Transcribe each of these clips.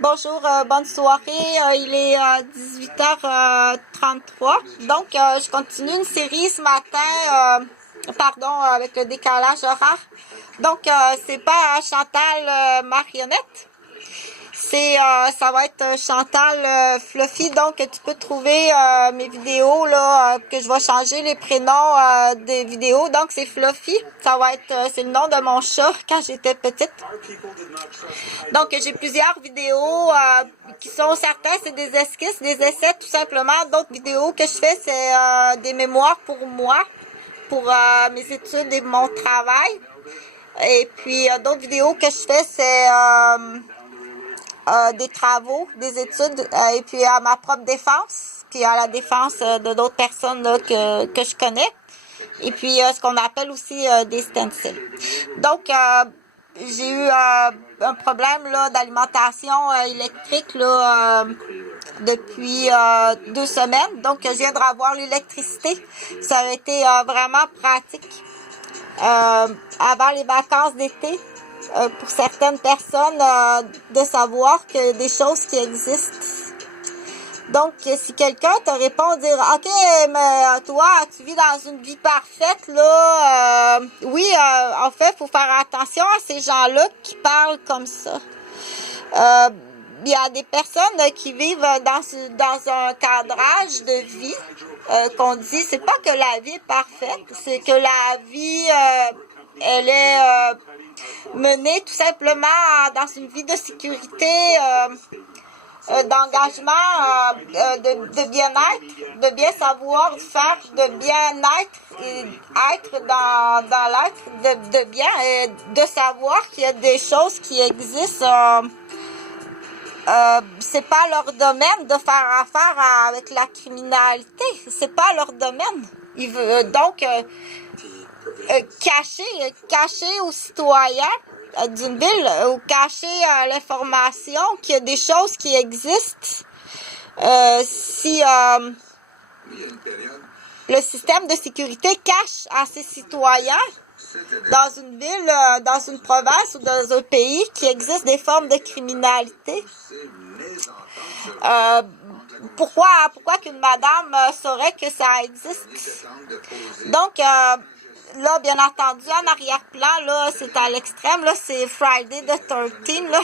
Bonjour, bonne soirée. Il est 18h33. Donc, je continue une série ce matin, pardon, avec le décalage horaire. Donc, c'est pas Chantal Marionnette. Ça va être Chantal Fluffy. Donc, tu peux trouver mes vidéos là que je vais changer les prénoms des vidéos. Donc, c'est Fluffy. C'est le nom de mon chat quand j'étais petite. Donc, j'ai plusieurs vidéos qui sont certains, c'est des esquisses, des essais tout simplement. D'autres vidéos que je fais, c'est des mémoires pour moi, pour mes études et mon travail. Et puis, d'autres vidéos que je fais, c'est des travaux, des études, et puis à ma propre défense, puis à la défense de d'autres personnes là, que je connais. Et puis, ce qu'on appelle aussi des stencils. Donc, j'ai eu un problème là d'alimentation électrique là depuis 2 semaines. Donc, je viens de revoir l'électricité. Ça a été vraiment pratique avant les vacances d'été. Pour certaines personnes, de savoir que des choses qui existent. Donc, si quelqu'un te répond, dire, OK, mais toi, tu vis dans une vie parfaite, là, oui, en fait, il faut faire attention à ces gens-là qui parlent comme ça. Il y a des personnes qui vivent dans un cadrage de vie qu'on dit, c'est pas que la vie est parfaite, c'est que la vie, elle est menée tout simplement dans une vie de sécurité, d'engagement, de bien-être, de bien savoir faire, de bien-être et être dans l'être de bien, et de savoir qu'il y a des choses qui existent. C'est pas leur domaine de faire affaire avec la criminalité. C'est pas leur domaine. Donc, cacher aux citoyens d'une ville ou cacher l'information qu'il y a des choses qui existent. Si le système de sécurité cache à ses citoyens dans une ville, dans une province ou dans un pays qu'il existe des formes de criminalité, pourquoi qu'une madame saurait que ça existe? Donc, là, bien entendu, en arrière-plan, là, c'est à l'extrême, là, c'est Friday the 13th, là.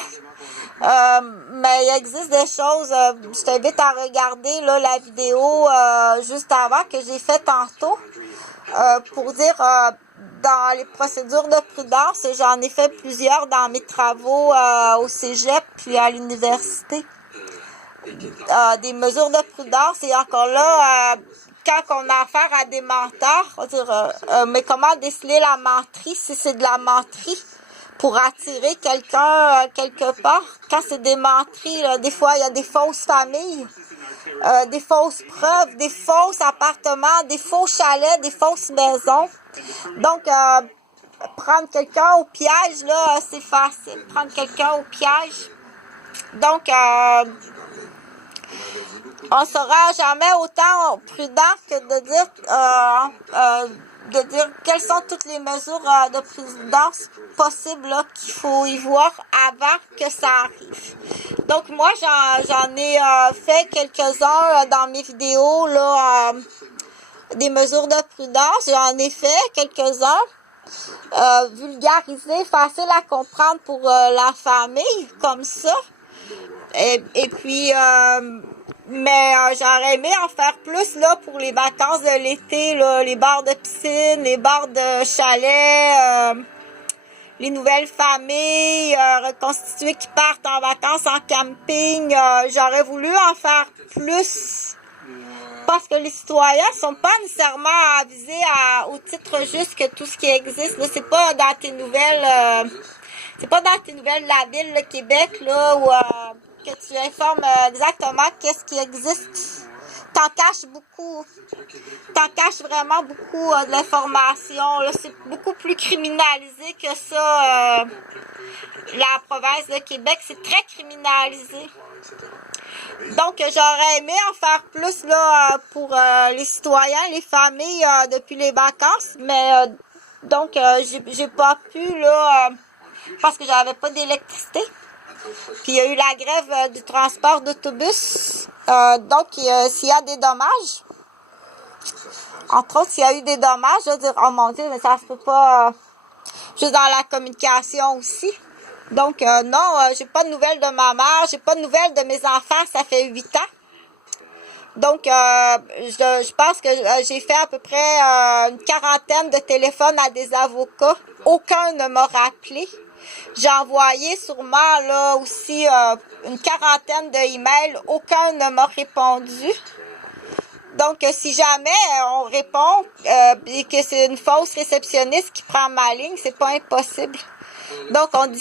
Mais il existe des choses, je t'invite à regarder, là, la vidéo, juste avant que j'ai fait tantôt, pour dire, dans les procédures de prudence, j'en ai fait plusieurs dans mes travaux, au cégep, puis à l'université. Des mesures de prudence, et encore là, quand on a affaire à des menteurs, on va dire, mais comment déceler la menterie si c'est de la menterie pour attirer quelqu'un quelque part? Quand c'est des menteries, là, des fois, il y a des fausses familles, des fausses preuves, des faux appartements, des faux chalets, des fausses maisons. Donc, prendre quelqu'un au piège, là, c'est facile. Prendre quelqu'un au piège. Donc, on sera jamais autant prudent que de dire quelles sont toutes les mesures de prudence possibles là, qu'il faut y voir avant que ça arrive. Donc moi j'en ai fait quelques-uns dans mes vidéos là, des mesures de prudence. J'en ai fait quelques-uns vulgarisés, faciles à comprendre pour la famille comme ça. Et puis mais j'aurais aimé en faire plus là pour les vacances de l'été, là, les bars de piscine, les bars de chalet, les nouvelles familles reconstituées qui partent en vacances en camping. J'aurais voulu en faire plus parce que les citoyens sont pas nécessairement avisés au titre juste que tout ce qui existe. Là, c'est pas dans tes nouvelles, c'est pas dans tes nouvelles de la ville, le Québec, là, où que tu informes exactement qu'est-ce qui existe. T'en caches beaucoup. T'en caches vraiment beaucoup de l'information. Là, c'est beaucoup plus criminalisé que ça. La province de Québec, c'est très criminalisé. Donc, j'aurais aimé en faire plus là pour les citoyens, les familles depuis les vacances, mais donc j'ai pas pu là parce que j'avais pas d'électricité. Puis il y a eu la grève du transport d'autobus. Donc, s'il y a des dommages, entre autres, s'il y a eu des dommages, je veux dire, oh mon Dieu, mais ça se peut pas juste dans la communication aussi. Donc, non, j'ai pas de nouvelles de ma mère, j'ai pas de nouvelles de mes enfants, ça fait 8 ans. Donc, je pense que j'ai fait à peu près une quarantaine de téléphones à des avocats. Aucun ne m'a rappelé. J'ai envoyé sûrement là aussi une quarantaine de emails. Aucun ne m'a répondu. Donc, si jamais on répond et que c'est une fausse réceptionniste qui prend ma ligne, c'est pas impossible. Donc, on dit